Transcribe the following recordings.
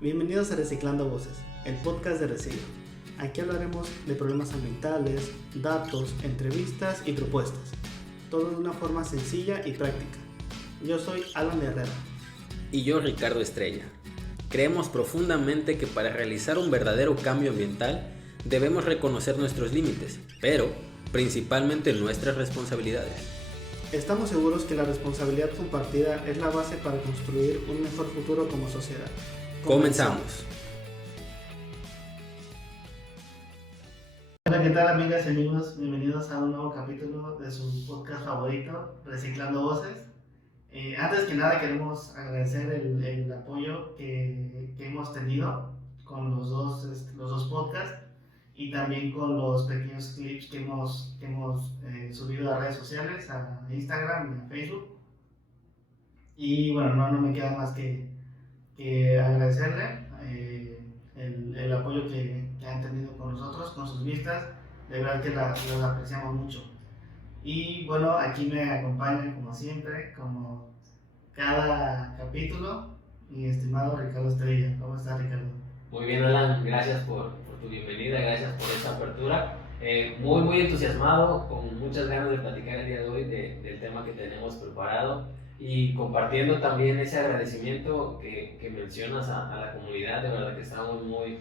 Bienvenidos a Reciclando Voces, el podcast de Residuo. Aquí hablaremos de problemas ambientales, datos, entrevistas y propuestas, todo de una forma sencilla y práctica. Yo soy Alan Herrera. Y yo, Ricardo Estrella. Creemos profundamente que para realizar un verdadero cambio ambiental debemos reconocer nuestros límites, pero principalmente nuestras responsabilidades. Estamos seguros que la responsabilidad compartida es la base para construir un mejor futuro como sociedad. Comenzamos. Hola, ¿qué tal, amigas y amigos? Bienvenidos a un nuevo capítulo de su podcast favorito, Reciclando Voces. Antes que nada queremos agradecer el apoyo que hemos tenido con los dos podcasts y también con los pequeños clips que hemos subido a redes sociales, a Instagram y a Facebook. Y bueno, no me queda más que agradecerle el apoyo que han tenido con nosotros, con sus vistas. De verdad que las apreciamos mucho. Y bueno, aquí me acompañan como siempre, como cada capítulo, mi estimado Ricardo Estrella. ¿Cómo estás, Ricardo? Muy bien, Alan, gracias por tu bienvenida, gracias por esta apertura. Muy entusiasmado, con muchas ganas de platicar el día de hoy del tema que tenemos preparado y compartiendo también ese agradecimiento que mencionas a la comunidad. De verdad que estamos muy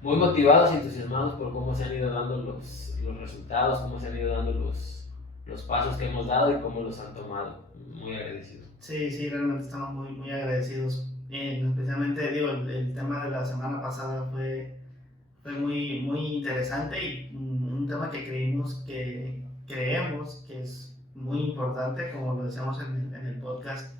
motivados y entusiasmados por cómo se han ido dando los resultados, cómo se han ido dando los pasos que hemos dado y cómo los han tomado. Muy agradecidos. Sí, realmente estamos muy agradecidos. Especialmente, digo, el tema de la semana pasada fue muy interesante y un tema que creemos que es muy importante, como lo decíamos en el podcast,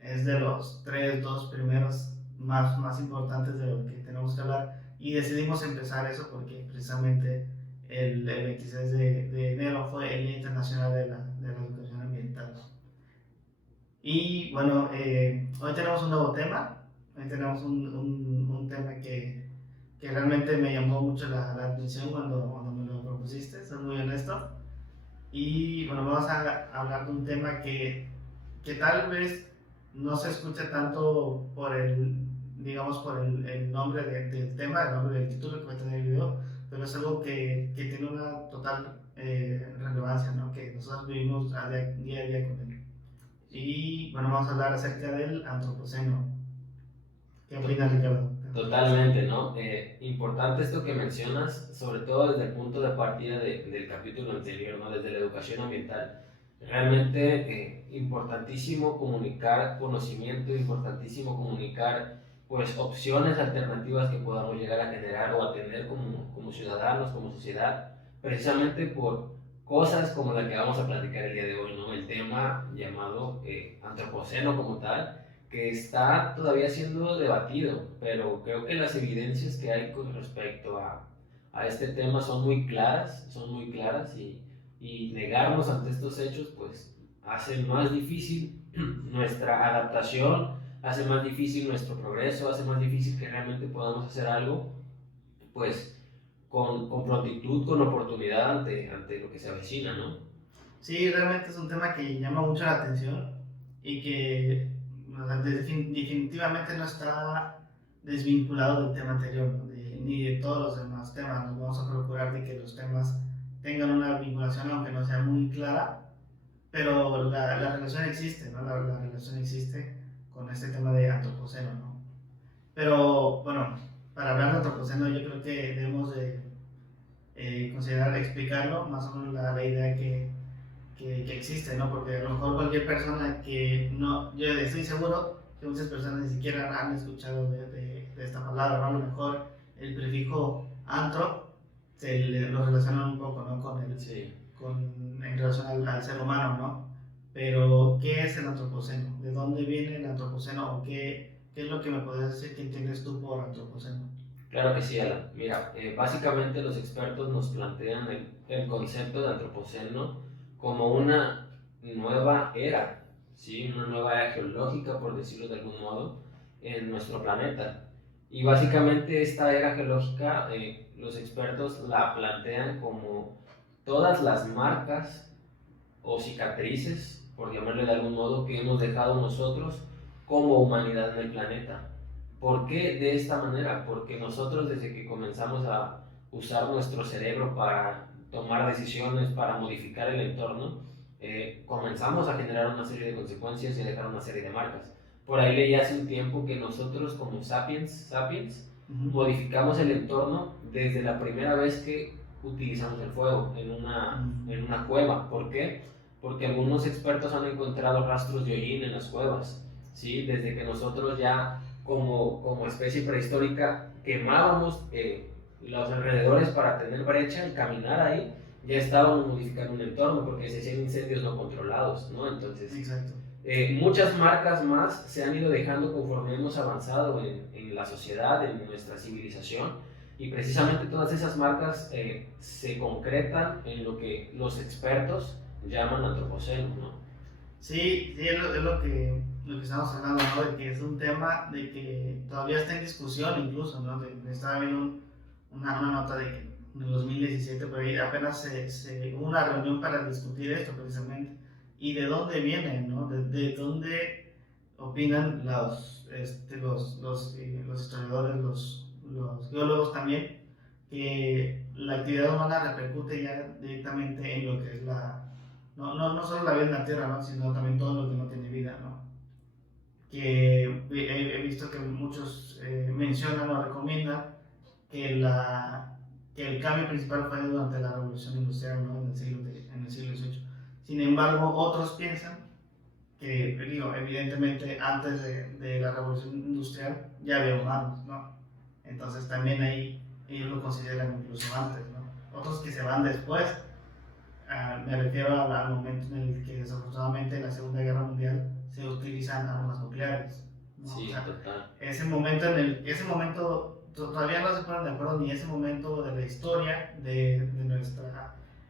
es de los dos primeros más importantes de lo que tenemos que hablar, y decidimos empezar eso porque precisamente el 26 de enero fue el Día Internacional de la Educación Ambiental. Y bueno, hoy tenemos un nuevo tema. Hoy tenemos un tema que realmente me llamó mucho la atención cuando me lo propusiste, soy muy honesto. Y bueno, vamos a hablar de un tema que tal vez no se escucha tanto por el nombre del tema, el nombre del título que va a tener el video, pero es algo que tiene una total relevancia, ¿no? Que nosotros vivimos día a día con él. Y bueno, vamos a hablar acerca del antropoceno. ¿Qué opinas, Ricardo? Totalmente, ¿no? Importante esto que mencionas, sobre todo desde el punto de partida del capítulo anterior, ¿no? Desde la educación ambiental. Realmente importantísimo comunicar conocimiento, importantísimo comunicar pues opciones alternativas que podamos llegar a generar o a tener como ciudadanos, como sociedad, precisamente por cosas como la que vamos a platicar el día de hoy, ¿no? El tema llamado antropoceno como tal, que está todavía siendo debatido, pero creo que las evidencias que hay con respecto a este tema son muy claras y negarnos ante estos hechos pues hace más difícil nuestra adaptación, hace más difícil nuestro progreso, hace más difícil que realmente podamos hacer algo pues con prontitud, con oportunidad ante lo que se avecina, ¿no? Sí, realmente es un tema que llama mucho la atención y que definitivamente no está desvinculado del tema anterior, ¿no? Ni de todos los demás temas. Nos vamos a procurar de que los temas tengan una vinculación, aunque no sea muy clara, pero la relación existe, ¿no? La relación existe con este tema de antropoceno, ¿no? Pero bueno, para hablar de antropoceno yo creo que debemos de considerar explicarlo, más o menos la idea que existe, ¿no? Porque a lo mejor cualquier persona que no, yo estoy seguro que muchas personas ni siquiera han escuchado de esta palabra, ¿no? A lo mejor el prefijo antro lo relacionan un poco, ¿no? Sí. En relación al ser humano, ¿no? Pero, ¿qué es el antropoceno? ¿De dónde viene el antropoceno? ¿O qué es lo que me podrías decir que entiendes tú por antropoceno? Claro que sí, Alan. Mira, básicamente los expertos nos plantean el concepto de antropoceno como una nueva era, ¿sí? Una nueva era geológica, por decirlo de algún modo, en nuestro planeta. Y básicamente esta era geológica, los expertos la plantean como todas las marcas o cicatrices, por llamarle de algún modo, que hemos dejado nosotros como humanidad en el planeta. ¿Por qué de esta manera? Porque nosotros desde que comenzamos a usar nuestro cerebro para tomar decisiones, para modificar el entorno, comenzamos a generar una serie de consecuencias y a dejar una serie de marcas. Por ahí leí hace un tiempo que nosotros como sapiens, modificamos el entorno desde la primera vez que utilizamos el fuego en una cueva. ¿Por qué? Porque algunos expertos han encontrado rastros de hollín en las cuevas, ¿sí? Desde que nosotros ya como especie prehistórica quemábamos los alrededores para tener brecha y caminar ahí, ya estábamos modificando un entorno porque se hacían incendios no controlados, ¿no? Entonces, muchas marcas más se han ido dejando conforme hemos avanzado en la sociedad, en nuestra civilización, y precisamente todas esas marcas se concretan en lo que los expertos llaman antropoceno, ¿no? Sí, sí, es lo que estamos hablando, ¿no? De que es un tema de que todavía está en discusión incluso, ¿no? Estaba viendo una nota de que en el 2017 por ahí apenas hubo una reunión para discutir esto precisamente. Y de dónde viene, ¿no? De dónde opinan los historiadores, los geólogos también, que la actividad humana repercute ya directamente en lo que es no solo la vida en la Tierra, ¿no? Sino también todo lo que no tiene vida, ¿no? Que he visto que muchos mencionan o recomiendan que el cambio principal fue durante la Revolución Industrial, ¿no? En el siglo XVIII. Sin embargo, otros piensan que, digo, evidentemente antes de la Revolución Industrial ya había humanos, ¿no? Entonces también ahí ellos lo consideran incluso antes, ¿no? Otros que se van después, me refiero al momento en el que desafortunadamente en la Segunda Guerra Mundial se utilizan armas nucleares, ¿no? Sí, o sea, total. Ese momento todavía no se ponen de acuerdo ni ese momento de la historia de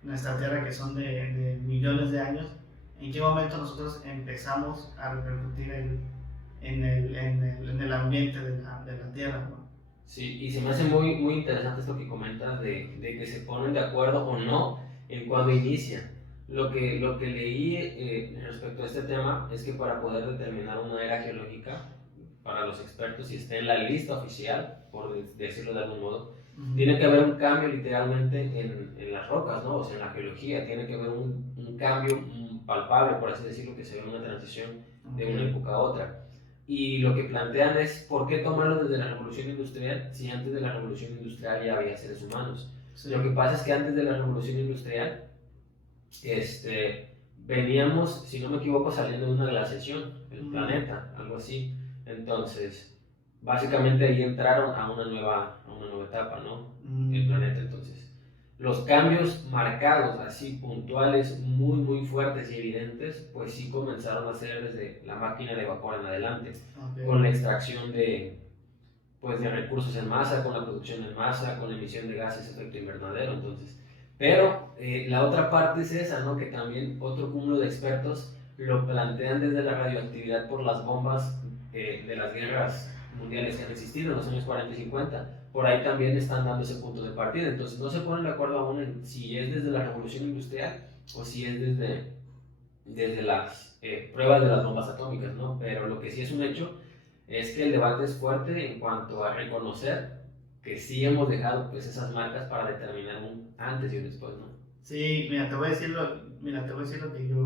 nuestra Tierra, que son de millones de años, en qué momento nosotros empezamos a repercutir en el ambiente de la Tierra, ¿no? Sí, y se me hace muy, muy interesante esto que comentas de que se ponen de acuerdo o no en cuándo inicia. Lo que leí respecto a este tema es que para poder determinar una era geológica, para los expertos, y esté en la lista oficial, por decirlo de algún modo, tiene que haber un cambio literalmente en las rocas, ¿no? O sea, en la geología, tiene que haber un cambio palpable, por así decirlo, que se ve una transición de una época a otra. Y lo que plantean es por qué tomarlo desde la revolución industrial si antes de la revolución industrial ya había seres humanos. Sí. Lo que pasa es que antes de la revolución industrial veníamos, si no me equivoco, saliendo de una glaciación, el planeta, algo así. Entonces, básicamente ahí entraron a una nueva etapa, ¿no? El planeta. Entonces, los cambios marcados, así puntuales, muy, muy fuertes y evidentes, pues sí comenzaron a ser desde la máquina de vapor en adelante, con la extracción de recursos en masa, con la producción en masa, con la emisión de gases de efecto invernadero. Entonces, pero la otra parte es esa, ¿no? Que también otro cúmulo de expertos lo plantean desde la radioactividad por las bombas de las guerras mundiales que han existido en los años 40 y 50. Por ahí también están dando ese punto de partida. Entonces no se ponen de acuerdo aún en si es desde la revolución industrial o si es desde las pruebas de las bombas atómicas, ¿no? Pero lo que sí es un hecho es que el debate es fuerte en cuanto a reconocer que sí hemos dejado pues esas marcas para determinar un antes y un después, ¿no? Sí, mira, te voy a decir lo que yo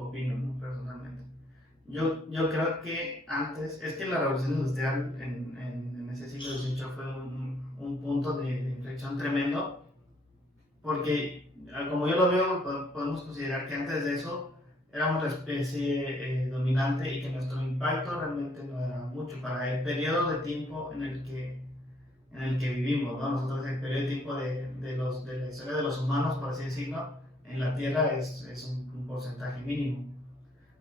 opino, ¿no? Personalmente. Yo creo que antes, es que la revolución industrial en ese siglo XVIII fue un punto de inflexión tremendo, porque como yo lo veo, podemos considerar que antes de eso éramos la especie dominante y que nuestro impacto realmente no era mucho para el periodo de tiempo en el que vivimos, ¿no? Nosotros el periodo de tiempo de la historia de los humanos, por así decirlo, en la Tierra es un porcentaje mínimo.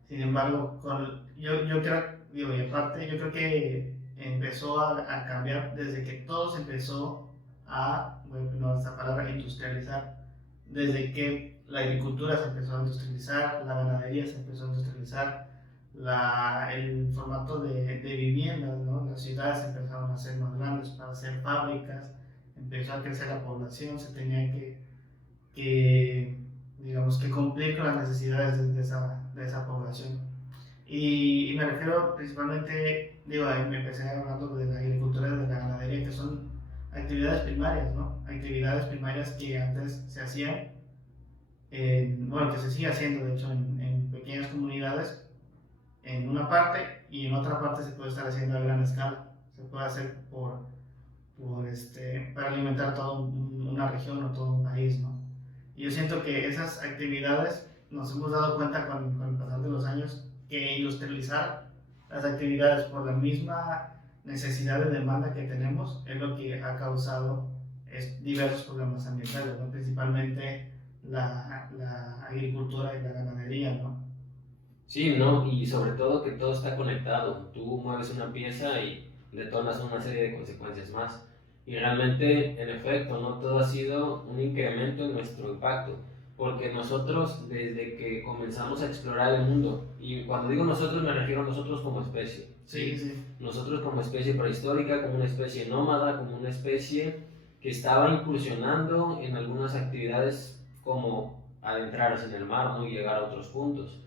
Sin embargo, yo creo, digo, y aparte, yo creo que empezó a cambiar desde que todo se empezó bueno, esta palabra, industrializar. Desde que la agricultura se empezó a industrializar, la ganadería se empezó a industrializar, el formato de viviendas, ¿no? Las ciudades empezaron a ser más grandes para hacer fábricas, empezó a crecer la población, se tenía digamos, que cumplir con las necesidades de esa población. Y me refiero principalmente digo, ahí me empecé hablando de la agricultura y de la ganadería, que son actividades primarias, ¿no? Actividades primarias que antes se hacían, bueno, que se sigue haciendo, de hecho, en pequeñas comunidades, en una parte, y en otra parte se puede estar haciendo a gran escala. Se puede hacer para alimentar toda una región o todo un país, ¿no? Y yo siento que esas actividades nos hemos dado cuenta con el pasar de los años que industrializar las actividades por la misma necesidad de demanda que tenemos es lo que ha causado diversos problemas ambientales, ¿no? Principalmente la agricultura y la ganadería, ¿no? Sí, ¿no? Y sobre todo que todo está conectado. Tú mueves una pieza y detonas una serie de consecuencias más. Y realmente, en efecto, ¿no? Todo ha sido un incremento en nuestro impacto. Porque nosotros, desde que comenzamos a explorar el mundo, y cuando digo nosotros me refiero a nosotros como especie, Sí, ¿sí? sí. Nosotros como especie prehistórica, como una especie nómada, como una especie que estaba incursionando en algunas actividades como adentrarse en el mar, ¿no? Y llegar a otros puntos.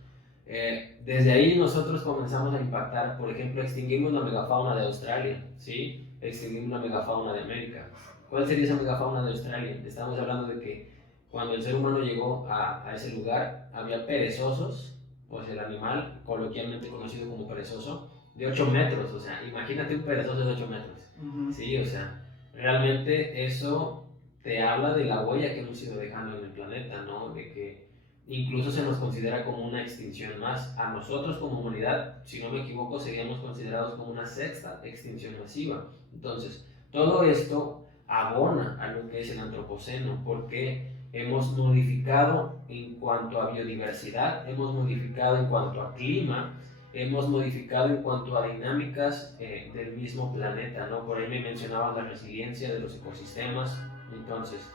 Desde ahí nosotros comenzamos a impactar, por ejemplo, extinguimos la megafauna de Australia, ¿sí? Extinguimos la megafauna de América. ¿Cuál sería esa megafauna de Australia? Estamos hablando de que cuando el ser humano llegó a ese lugar, había perezosos, o sea, el animal coloquialmente conocido como perezoso, de 8 metros, o sea, imagínate un perezoso de 8 metros, ¿sí? O sea, realmente eso te habla de la huella que hemos ido dejando en el planeta, ¿no? De que incluso se nos considera como una extinción más. A nosotros como humanidad, si no me equivoco, seríamos considerados como una sexta extinción masiva. Entonces, todo esto abona a lo que es el antropoceno, porque hemos modificado en cuanto a biodiversidad, hemos modificado en cuanto a clima, hemos modificado en cuanto a dinámicas del mismo planeta, ¿no? Por ahí me mencionaban la resiliencia de los ecosistemas. Entonces,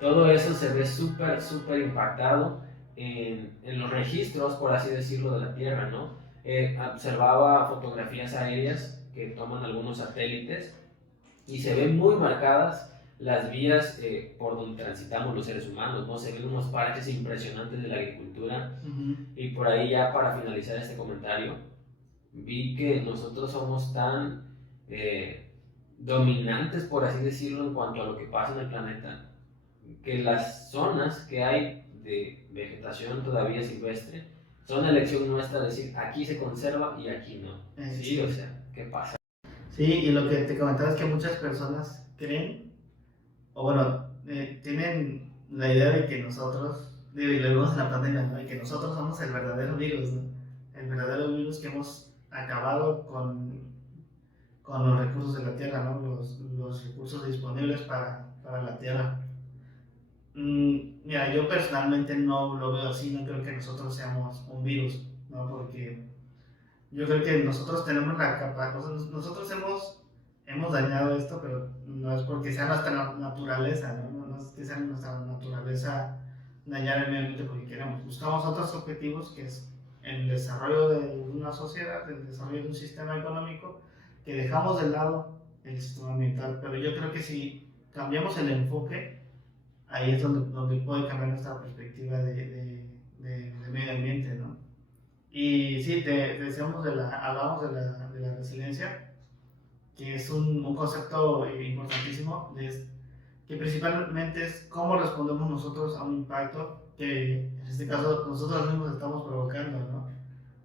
todo eso se ve súper impactado en los registros, por así decirlo, de la Tierra, ¿no? Observaba fotografías aéreas que toman algunos satélites y se ven muy marcadas las vías por donde transitamos los seres humanos, ¿no? Se ven unos parches impresionantes de la agricultura. Y por ahí ya para finalizar este comentario, vi que nosotros somos tan dominantes, por así decirlo, en cuanto a lo que pasa en el planeta, que las zonas que hay de vegetación todavía silvestre son elección nuestra, decir aquí se conserva y aquí no. Sí, o sea, ¿qué pasa? Sí, y lo que te comentaba es que muchas personas creen, o bueno, tienen la idea de que nosotros, y lo vimos en la pandemia, ¿no? De que nosotros somos el verdadero virus, ¿no? El verdadero virus que hemos acabado con los recursos de la Tierra, ¿no? Los recursos disponibles para la Tierra. Mira, yo personalmente no lo veo así, no creo que nosotros seamos un virus, ¿no? Porque yo creo que nosotros tenemos la capacidad, nosotros hemos dañado esto, pero no es porque sea nuestra naturaleza, ¿no? No es que sea nuestra naturaleza dañar el medio ambiente porque queremos. Buscamos otros objetivos que es el desarrollo de una sociedad, el desarrollo de un sistema económico, que dejamos de lado el sistema ambiental. Pero yo creo que si cambiamos el enfoque, ahí es donde puede cambiar nuestra perspectiva de medio ambiente, ¿no? Y sí, decíamos hablábamos de la resiliencia, que es un concepto importantísimo, que principalmente es cómo respondemos nosotros a un impacto que en este caso nosotros mismos estamos provocando, ¿no?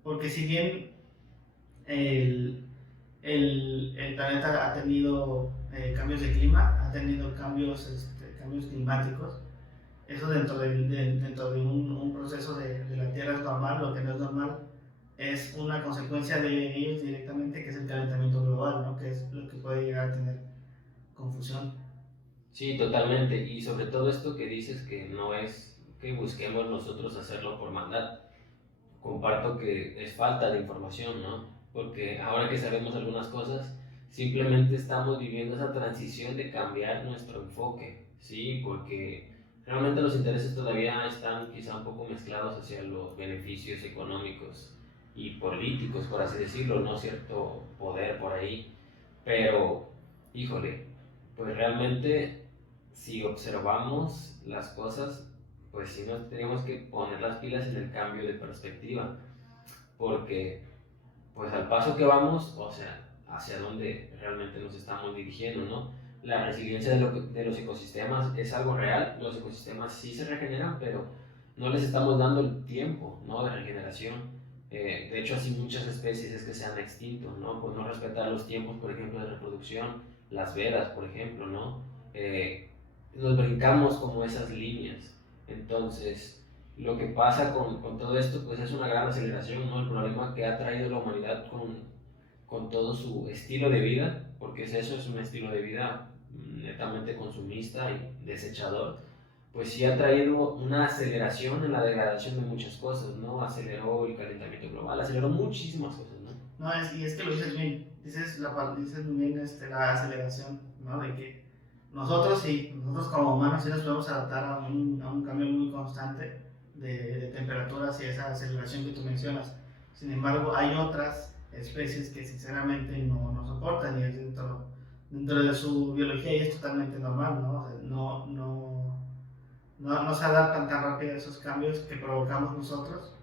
Porque si bien el, el planeta ha tenido cambios de clima, ha tenido cambios climáticos, eso dentro de un proceso de la Tierra es normal. Lo que no es normal es una consecuencia de ellos directamente, que es el calentamiento global, ¿no? Que es lo que puede llegar a tener confusión. Sí, totalmente. Y sobre todo esto que dices que no es que busquemos nosotros hacerlo por maldad. Comparto que es falta de información, ¿no? Porque ahora que sabemos algunas cosas, simplemente estamos viviendo esa transición de cambiar nuestro enfoque, ¿sí? Porque realmente los intereses todavía están quizá un poco mezclados hacia los beneficios económicos y políticos, por así decirlo, no cierto poder por ahí. Pero, híjole, pues realmente si observamos las cosas, pues sí nos tenemos que poner las pilas en el cambio de perspectiva, porque pues al paso que vamos, o sea, hacia dónde realmente nos estamos dirigiendo, ¿no? La resiliencia de los ecosistemas es algo real, los ecosistemas sí se regeneran, pero no les estamos dando el tiempo, ¿no?, de regeneración. De hecho, así muchas especies es que se han extinto, ¿no?, por no respetar los tiempos, por ejemplo, de reproducción, las veras, por ejemplo, ¿no? Nos brincamos como esas líneas. Entonces, lo que pasa con todo esto, pues es una gran aceleración, ¿no? El problema que ha traído la humanidad con todo su estilo de vida, porque es eso, es un estilo de vida netamente consumista y desechador, pues sí ha traído una aceleración en la degradación de muchas cosas, ¿no? Aceleró el calentamiento global, aceleró muchísimas cosas, ¿no? No, y es que lo dices bien, dices muy bien la aceleración, ¿no? De que nosotros sí, nosotros como humanos sí nos podemos adaptar a un cambio muy constante de temperaturas y esa aceleración que tú mencionas. Sin embargo, hay otras especies que sinceramente no soportan y es dentro de su biología y es totalmente normal, ¿no? O sea, no se adaptan tan rápido a esos cambios que provocamos nosotros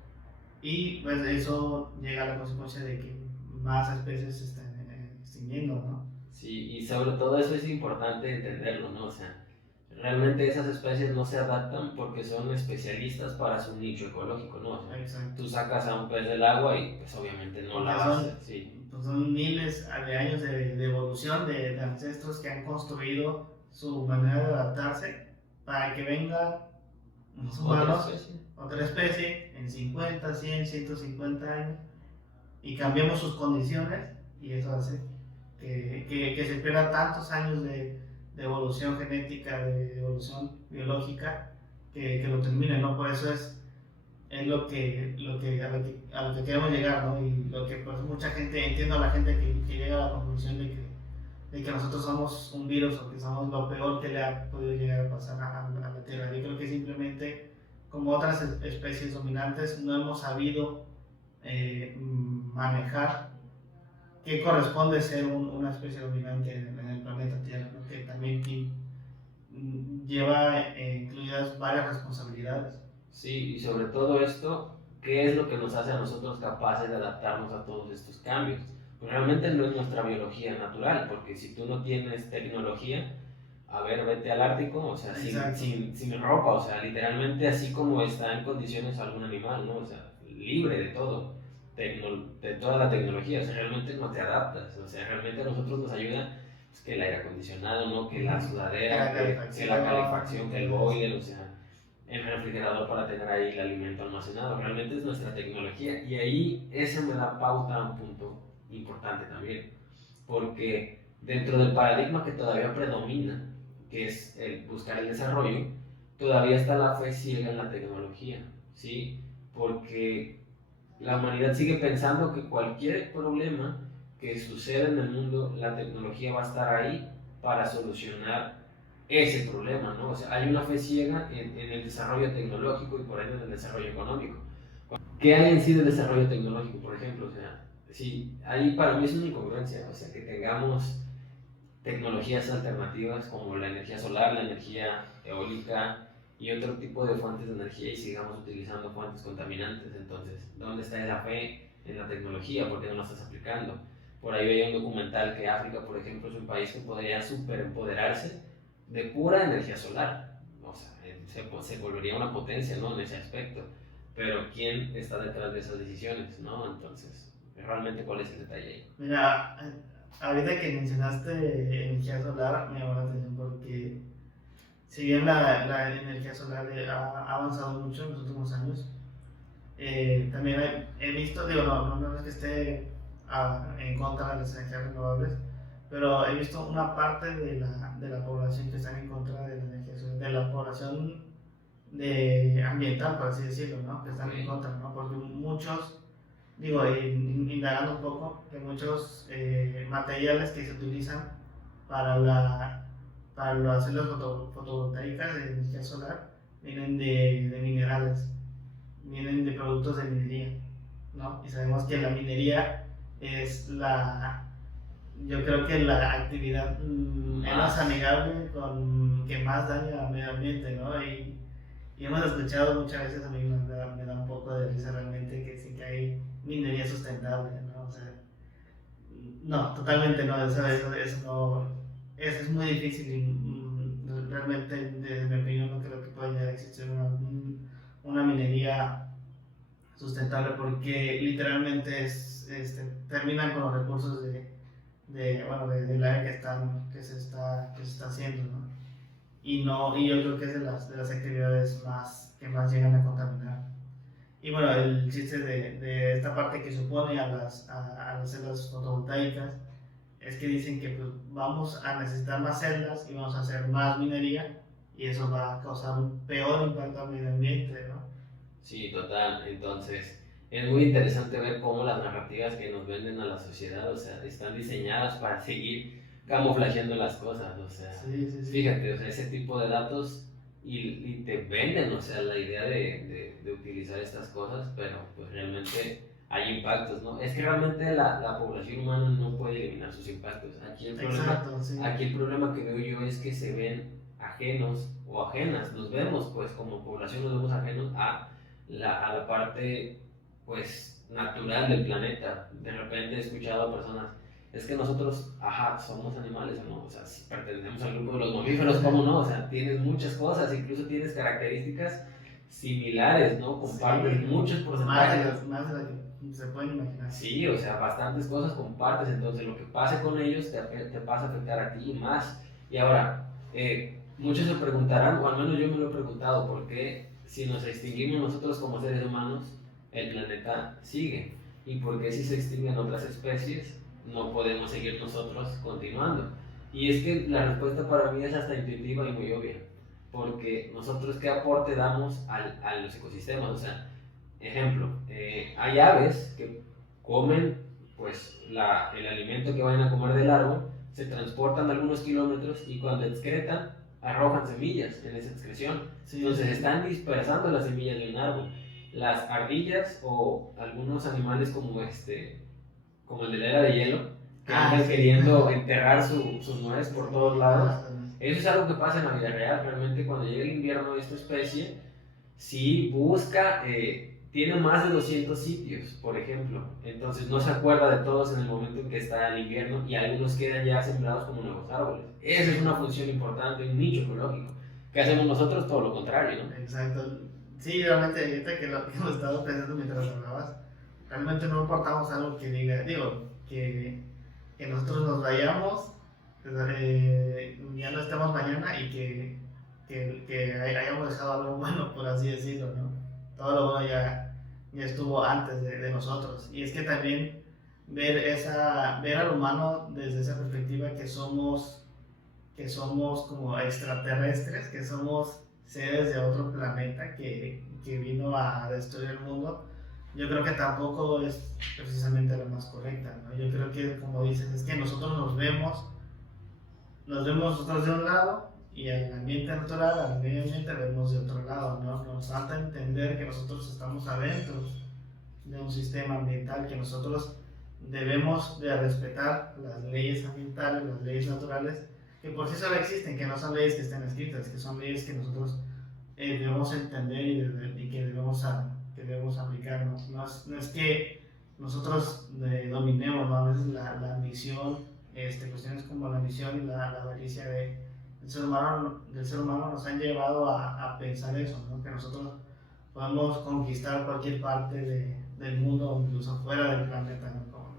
y pues eso llega a la consecuencia de que más especies se están extinguiendo, ¿no? Sí, y sobre todo eso es importante entenderlo, ¿no? O sea, realmente esas especies no se adaptan porque son especialistas para su nicho ecológico, ¿no? O sea, Exacto. tú sacas a un pez del agua y pues obviamente no Porque la va a hacer, sí. pues son miles de años de evolución de ancestros que han construido su manera de adaptarse para que venga los humanos, otra especie, en 50, 100, 150 años y cambiemos sus condiciones y eso hace que se pierda tantos años de evolución genética, de evolución biológica, que lo termine, ¿no? Por eso es a lo que queremos llegar, ¿no? Y lo que pues mucha gente, entiendo a la gente que llega a la conclusión de que nosotros somos un virus o que somos lo peor que le ha podido llegar a pasar a la Tierra. Yo creo que simplemente, como otras especies dominantes, no hemos sabido manejar qué corresponde ser una especie dominante en el planeta Tierra, ¿no? Que también lleva incluidas varias responsabilidades. Sí, y sobre todo esto, ¿qué es lo que nos hace a nosotros capaces de adaptarnos a todos estos cambios? Pues realmente no es nuestra biología natural, porque si tú no tienes tecnología, a ver, vete al Ártico, o sea, sin ropa, o sea, literalmente así como está en condiciones algún animal, ¿no? O sea, libre de todo, de toda la tecnología, o sea, realmente no te adaptas, o sea, realmente a nosotros nos ayuda pues, que el aire acondicionado, ¿no? Que la sudadera, que la calefacción, que el boiler, o sea, el refrigerador para tener ahí el alimento almacenado, realmente es nuestra tecnología y ahí esa me da pauta a un punto importante también, porque dentro del paradigma que todavía predomina, que es el buscar el desarrollo, todavía está la fe ciega en la tecnología, ¿sí? Porque la humanidad sigue pensando que cualquier problema que suceda en el mundo, la tecnología va a estar ahí para solucionar ese problema, ¿no? O sea, hay una fe ciega en el desarrollo tecnológico y por ende en el desarrollo económico. ¿Qué hay en sí del desarrollo tecnológico, por ejemplo? O sea, sí, ahí para mí es una incongruencia, o sea, que tengamos tecnologías alternativas como la energía solar, la energía eólica y otro tipo de fuentes de energía y sigamos utilizando fuentes contaminantes. Entonces, ¿dónde está esa fe en la tecnología? ¿Por qué no la estás aplicando? Por ahí veía un documental que África, por ejemplo, es un país que podría súper empoderarse de pura energía solar. O sea, se volvería una potencia, ¿no?, en ese aspecto. Pero ¿quién está detrás de esas decisiones, no? Entonces, realmente, ¿cuál es el detalle ahí? Mira, ahorita que mencionaste energía solar, me llamó la atención porque si bien la energía solar ha avanzado mucho en los últimos años, también he visto, digo, no es que esté en contra de las energías renovables, pero he visto una parte de la población que está en contra de la energía solar, de la población ambiental, por así decirlo, ¿no? Que están en contra, ¿no? Porque muchos, digo, indagando un poco, que muchos materiales que se utilizan para las células fotovoltaicas de energía solar vienen de minerales, vienen de productos de minería, ¿no? Y sabemos que la minería es yo creo que la actividad menos amigable que más daña al medio ambiente, ¿no? Y hemos escuchado muchas veces, a mí me da un poco de risa realmente que sí que hay minería sustentable, ¿no? O sea, No, totalmente no, eso no, eso es muy difícil y realmente, desde mi opinión, no creo que pueda llegar a existir una minería sustentable porque literalmente terminan con los recursos bueno, del área que se está haciendo, ¿no? Y yo creo que es de las actividades que más llegan a contaminar. Y bueno, el chiste de esta parte que supone a las celdas fotovoltaicas es que dicen que pues, vamos a necesitar más celdas y vamos a hacer más minería y eso va a causar un peor impacto al medio ambiente, ¿no? Sí, total. Entonces, es muy interesante ver cómo las narrativas que nos venden a la sociedad, o sea, están diseñadas para seguir camuflajeando las cosas, o sea, Sí, sí, sí. fíjate, o sea, ese tipo de datos y te venden, o sea, la idea de utilizar estas cosas, pero pues realmente hay impactos, ¿no? Es que realmente la población humana no puede eliminar sus impactos. Exacto, sí. Aquí el problema que veo yo es que se ven ajenos o ajenas, nos vemos pues como población, nos vemos ajenos a la parte pues natural del planeta. De repente he escuchado a personas, es que nosotros, ajá, somos animales, ¿no? O sea, si pertenecemos al grupo de los mamíferos, ¿cómo no? O sea, tienes muchas cosas, incluso tienes características similares, ¿no? Compartes Sí, muchos porcentajes. más de las que se pueden imaginar. Sí, o sea, bastantes cosas compartes, entonces lo que pase con ellos te pasa a afectar a ti más. Y ahora, muchos se preguntarán, o al menos yo me lo he preguntado, ¿por qué si nos extinguimos nosotros como seres humanos, el planeta sigue? ¿Y por qué si se extinguen otras especies, no podemos seguir nosotros continuando? Y es que la respuesta para mí es hasta intuitiva y muy obvia, porque nosotros qué aporte damos a los ecosistemas, o sea, ejemplo, hay aves que comen pues el alimento que vayan a comer del árbol, se transportan algunos kilómetros y cuando excretan arrojan semillas en esa excreción. Sí, Entonces sí. están dispersando las semillas de un árbol. Las ardillas o algunos animales como el de la era de hielo, que andan Sí. queriendo enterrar su nuez por todos lados. Ah, Eso es algo que pasa en la vida real. Realmente cuando llega el invierno esta especie sí busca, tiene más de 200 sitios, por ejemplo. Entonces no se acuerda de todos en el momento en que está el invierno y algunos quedan ya sembrados como nuevos árboles. Esa es una función importante, un nicho ecológico. ¿Qué hacemos nosotros? Todo lo contrario, ¿no? Exacto. Sí, realmente, ahorita que lo estaba pensando mientras hablabas, realmente no aportamos algo que diga, digo, que nosotros nos vayamos, ya no estemos mañana y que hayamos dejado algo bueno, por así decirlo, ¿no? Todo lo bueno ya estuvo antes de nosotros. Y es que también ver al humano desde esa perspectiva que somos como extraterrestres, que somos seres de otro planeta que vino a destruir el mundo, yo creo que tampoco es precisamente la más correcta, ¿no? Yo creo que, como dices, es que nosotros nos vemos nosotros de un lado y al ambiente natural, al medio ambiente, vemos de otro lado, ¿no? Nos falta entender que nosotros estamos adentro de un sistema ambiental, que nosotros debemos de respetar las leyes ambientales, las leyes naturales, que por sí solo existen, que no son leyes que estén escritas, que son leyes que nosotros debemos entender y que debemos aplicar. No es que nosotros dominemos, ¿no? A veces la ambición, cuestiones como la ambición y la avaricia del ser humano nos han llevado a pensar eso, ¿no? Que nosotros podemos conquistar cualquier parte del mundo, incluso fuera del planeta, ¿no? Como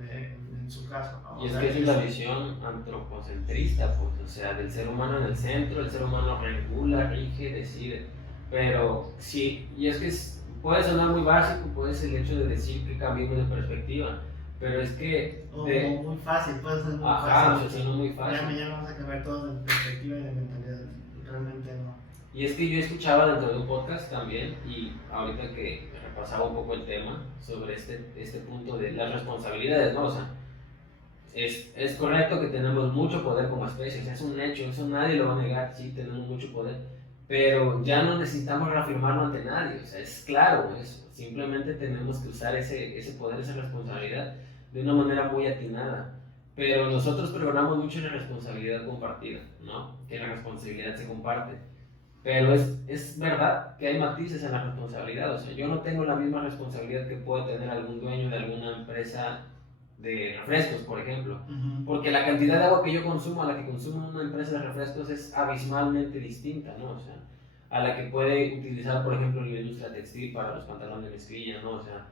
en su caso, ¿no? Y es que esa es la visión antropocentrista, pues, o sea, del ser humano en el centro, el ser humano regula, rige, decide. Pero sí, y es que puede sonar muy básico, puede ser el hecho de decir que cambiemos de perspectiva, pero es que... Muy fácil, puede ser muy Ajá, fácil. o sea, muy fácil. Ya vamos a cambiar todo de perspectiva y de mentalidad, realmente no. Y es que yo escuchaba dentro de un podcast también, y ahorita que repasaba un poco el tema sobre este punto de las responsabilidades, ¿no? O sea, es correcto que tenemos mucho poder como especie, o sea, es un hecho, eso nadie lo va a negar, sí, tenemos mucho poder, pero ya no necesitamos reafirmarlo ante nadie, o sea, es claro eso, simplemente tenemos que usar ese poder, esa responsabilidad de una manera muy atinada. Pero nosotros pregonamos mucho la responsabilidad compartida, ¿no? Que la responsabilidad se comparte. Pero es verdad que hay matices en la responsabilidad. O sea, yo no tengo la misma responsabilidad que puede tener algún dueño de alguna empresa de refrescos, por ejemplo. Ujú. Porque la cantidad de agua que yo consumo a la que consume una empresa de refrescos es abismalmente distinta, ¿no? O sea, a la que puede utilizar, por ejemplo, la industria textil para los pantalones de mezclilla, ¿no? O sea,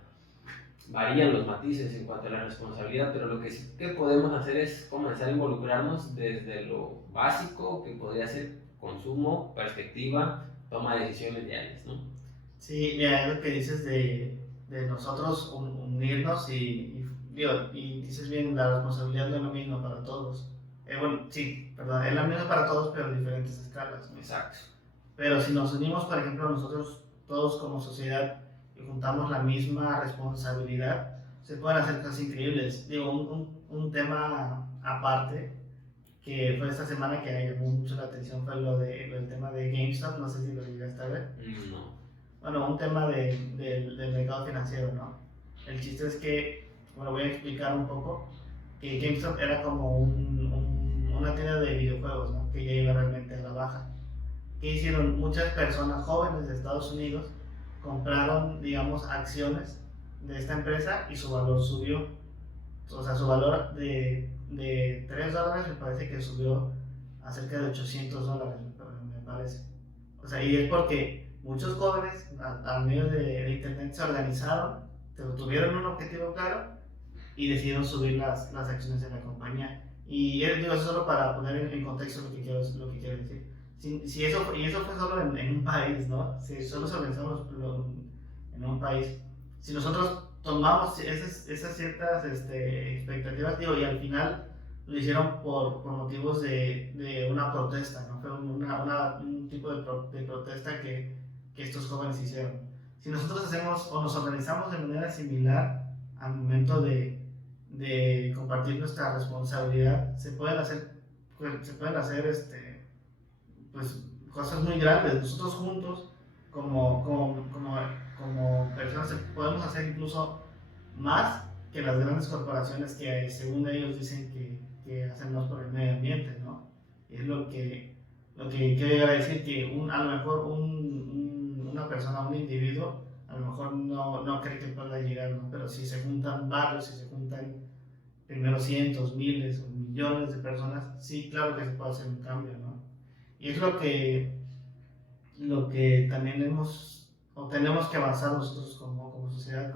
varían los matices en cuanto a la responsabilidad, pero lo que sí que podemos hacer es comenzar a involucrarnos desde lo básico, que podría ser consumo, perspectiva, toma de decisiones diarias, ¿no? Sí, mira, es lo que dices de nosotros unirnos digo, y dices bien, la responsabilidad no es lo mismo para todos. Bueno, sí, perdón, es la misma para todos, pero en diferentes escalas, ¿no? Exacto. Pero si nos unimos, por ejemplo, nosotros todos como sociedad y juntamos la misma responsabilidad, se pueden hacer cosas increíbles. Digo, un tema aparte que fue esta semana que me llamó mucho la atención fue el tema de GameStop, no sé si lo llegaste a ver. No. Bueno, un tema del mercado financiero, ¿no? El chiste es que, bueno, voy a explicar un poco, que GameStop era como una tienda de videojuegos, ¿no? Que ya iba realmente a la baja. ¿Qué hicieron? Muchas personas jóvenes de Estados Unidos compraron, digamos, acciones de esta empresa y su valor subió. O sea, su valor de $3 me parece que subió a cerca de $800, me parece. O sea, y es porque muchos jóvenes a medio de internet se organizaron, tuvieron un objetivo claro y decidieron subir las acciones de la compañía. Y digo, eso solo para poner en contexto lo que quiero decir. Si eso, y eso fue solo en un país, ¿no? Si solo se organizamos en un país. Si nosotros tomamos esas ciertas expectativas, digo, y al final lo hicieron por motivos de una protesta, ¿no? Fue un tipo de protesta que estos jóvenes hicieron. Si nosotros hacemos o nos organizamos de manera similar al momento de compartir nuestra responsabilidad, se pueden hacer pues, cosas muy grandes. Nosotros juntos, como personas, podemos hacer incluso más que las grandes corporaciones que según ellos dicen que hacen más por el medio ambiente, ¿no? Y es lo que quiero llegar a decir, que a lo mejor una persona, un individuo, a lo mejor no cree que pueda llegar, ¿no? Pero si se juntan varios, si se juntan primero cientos, miles o millones de personas, sí, claro que se puede hacer un cambio, ¿no? Y es lo que también tenemos que avanzar nosotros como sociedad,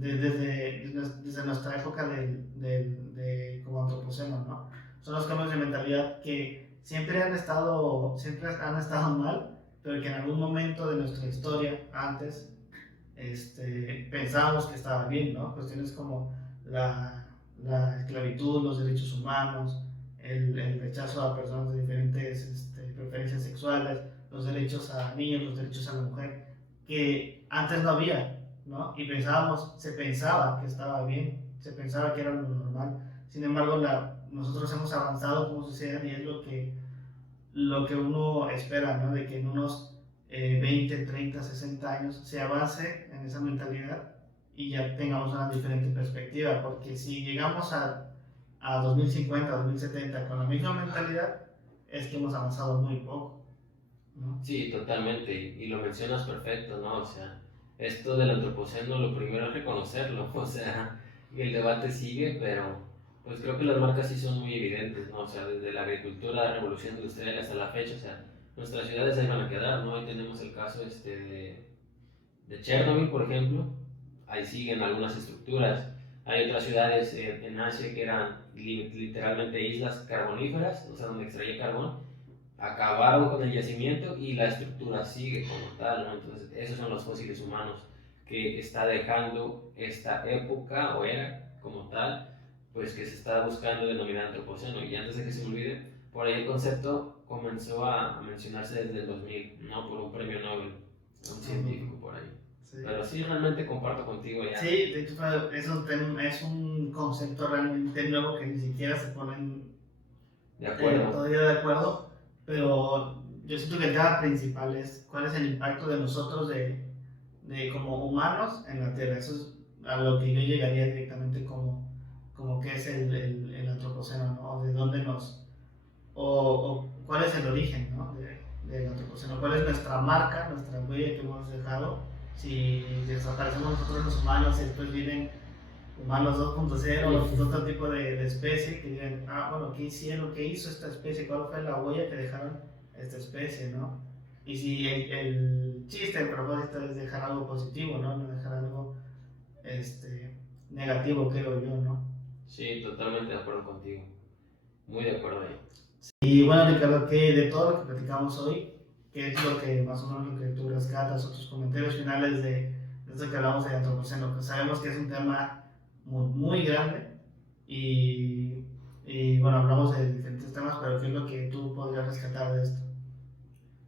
desde nuestra época como antropoceno, ¿no? Son los cambios de mentalidad que siempre han estado mal, pero que en algún momento de nuestra historia, antes, pensábamos que estaba bien, ¿no? Cuestiones como la esclavitud, los derechos humanos, el rechazo a personas de diferentes preferencias sexuales, los derechos a niños, los derechos a la mujer, que antes no había, ¿no? Y se pensaba que estaba bien, se pensaba que era lo normal. Sin embargo, nosotros hemos avanzado como sociedad y es lo que uno espera, ¿no? De que en unos 20, 30, 60 años se avance en esa mentalidad y ya tengamos una diferente perspectiva, porque si llegamos a 2050, 2070 con la misma mentalidad, es que hemos avanzado muy poco, ¿no? Sí, totalmente, y lo mencionas perfecto, ¿no? O sea, esto del antropoceno, lo primero es reconocerlo, o sea, y el debate sigue, pero pues creo que las marcas sí son muy evidentes, ¿no? O sea, desde la agricultura, la revolución industrial hasta la fecha, o sea, nuestras ciudades ahí van a quedar, ¿no? Ahí tenemos el caso de Chernobyl, por ejemplo, ahí siguen algunas estructuras. Hay otras ciudades en Asia que eran literalmente islas carboníferas, o sea, donde extraía carbón, acabaron con el yacimiento y la estructura sigue como tal, ¿no? Entonces, esos son los fósiles humanos que está dejando esta época o era como tal, pues que se está buscando denominar antropoceno. Y antes de que se me olvide, por ahí el concepto comenzó a mencionarse desde el 2000, ¿no? Por un premio Nobel, un científico por ahí. Sí. Pero sí, realmente comparto contigo ya. Sí, de hecho es un concepto realmente nuevo que ni siquiera se ponen todavía de acuerdo, pero yo siento que el tema principal es cuál es el impacto de nosotros como humanos en la Tierra. Eso es a lo que yo llegaría directamente como que es el antropoceno, ¿no? De dónde o cuál es el origen, ¿no? Del antropoceno, cuál es nuestra marca, nuestra huella que hemos dejado si desaparecemos nosotros los humanos y después vienen humanos 2.0, otro tipo de especie que digan, ah, bueno, ¿qué hicieron? ¿Qué hizo esta especie? ¿Cuál fue la huella que dejaron esta especie, no? Y si el chiste, el propósito es dejar algo positivo, ¿no? No dejar algo negativo, creo yo, ¿no? Sí, totalmente de acuerdo contigo. Muy de acuerdo ahí. Y bueno, Ricardo, que de todo lo que platicamos hoy, ¿qué es lo que más o menos lo que tú rescatas o tus comentarios finales de esto que hablamos de antropoceno? Pues sabemos que es un tema muy grande y bueno, hablamos de diferentes temas, pero ¿qué es lo que tú podrías rescatar de esto?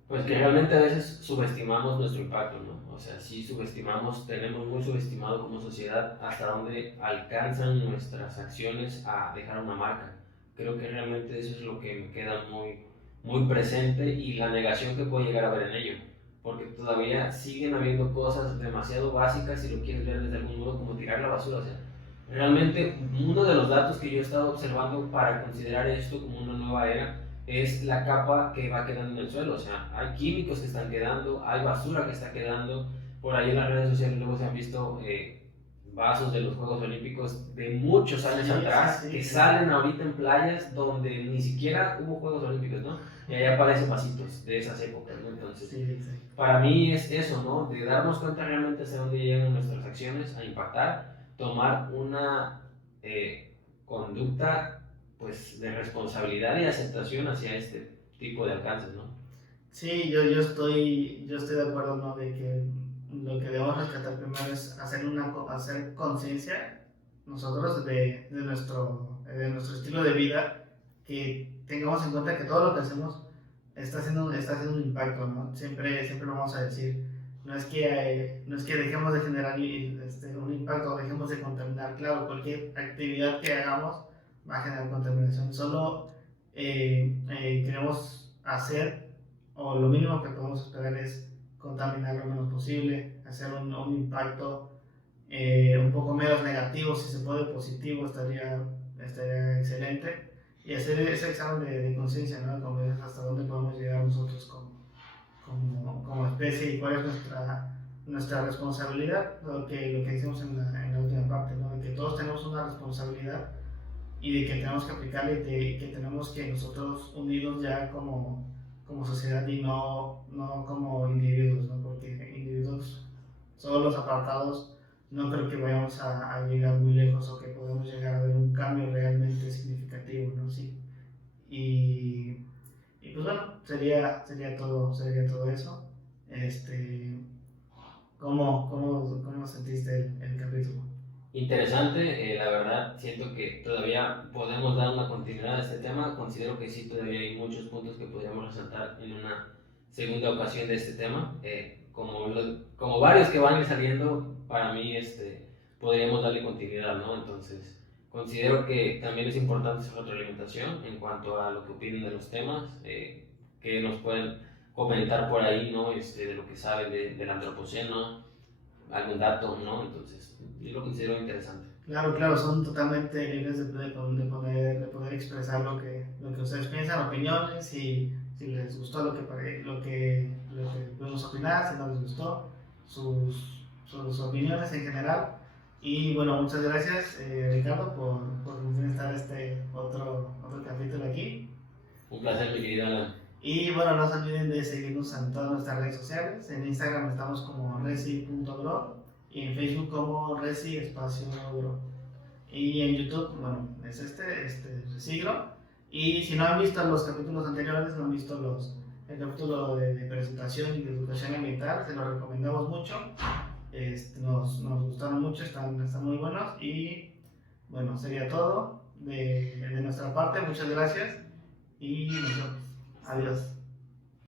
Pues que realmente a veces subestimamos nuestro impacto, ¿no? O sea, sí subestimamos, tenemos muy subestimado como sociedad hasta dónde alcanzan nuestras acciones a dejar una marca. Creo que realmente eso es lo que me queda muy presente y la negación que puedo llegar a ver en ello. Porque todavía siguen habiendo cosas demasiado básicas, si lo quieres ver desde algún modo, como tirar la basura. O sea, realmente uno de los datos que yo he estado observando para considerar esto como una nueva era es la capa que va quedando en el suelo. O sea, hay químicos que están quedando, hay basura que está quedando. Por ahí en las redes sociales luego se han visto vasos de los Juegos Olímpicos de muchos años atrás que salen ahorita en playas donde ni siquiera hubo Juegos Olímpicos, ¿no? Y ahí aparecen vasitos de esas épocas, ¿no? Entonces, para mí es eso, ¿no? De darnos cuenta realmente hasta dónde llegan nuestras acciones a impactar, tomar una conducta pues de responsabilidad y aceptación hacia este tipo de alcances, ¿no? Sí, yo estoy de acuerdo, ¿no? De que lo que debemos rescatar primero es hacer conciencia nosotros de nuestro estilo de vida, que tengamos en cuenta que todo lo que hacemos está haciendo un impacto, ¿no? Siempre lo vamos a decir. No es que dejemos de generar un impacto o dejemos de contaminar. Claro, cualquier actividad que hagamos va a generar contaminación. Solo queremos hacer, o lo mínimo que podemos esperar es contaminar lo menos posible, hacer un impacto un poco menos negativo, si se puede positivo, estaría excelente. Y hacer ese examen de conciencia, ¿no? Como hasta dónde podemos llegar nosotros como especie y cuál es nuestra responsabilidad, lo que hicimos en la última parte, ¿no? De que todos tenemos una responsabilidad y de que tenemos que aplicarla y que tenemos que nosotros unirnos ya como sociedad y no como individuos, ¿no? Porque individuos solos, apartados, no creo que vayamos a llegar muy lejos o que podamos llegar a ver un cambio realmente significativo, ¿no? Sí. Y pues bueno, sería todo eso. ¿Cómo sentiste el capítulo? Interesante, la verdad, siento que todavía podemos dar una continuidad a este tema. Considero que sí, todavía hay muchos puntos que podríamos resaltar en una segunda ocasión de este tema. Como varios que van saliendo, para mí podríamos darle continuidad, ¿no? Entonces, considero que también es importante su retroalimentación en cuanto a lo que opinen de los temas, que nos pueden comentar por ahí, ¿no? De lo que saben del antropoceno, algún dato, ¿no? Entonces, yo lo considero interesante. Claro, son totalmente libres de poder expresar lo que ustedes piensan, opiniones, y si les gustó lo que podemos opinar, si no les gustó, sus opiniones en general. Y bueno, muchas gracias, Ricardo, por estar otro capítulo aquí. Un placer, mi querido Alan. Y bueno, no se olviden de seguirnos en todas nuestras redes sociales. En Instagram estamos como resi.bro y en Facebook como resi_bro. Y en YouTube, bueno, es Resigro. Y si no han visto los capítulos anteriores, no han visto el capítulo de presentación y de educación ambiental, se los recomendamos mucho. Nos gustaron mucho, están muy buenos. Y bueno, sería todo de nuestra parte. Muchas gracias y nos vemos. Adiós.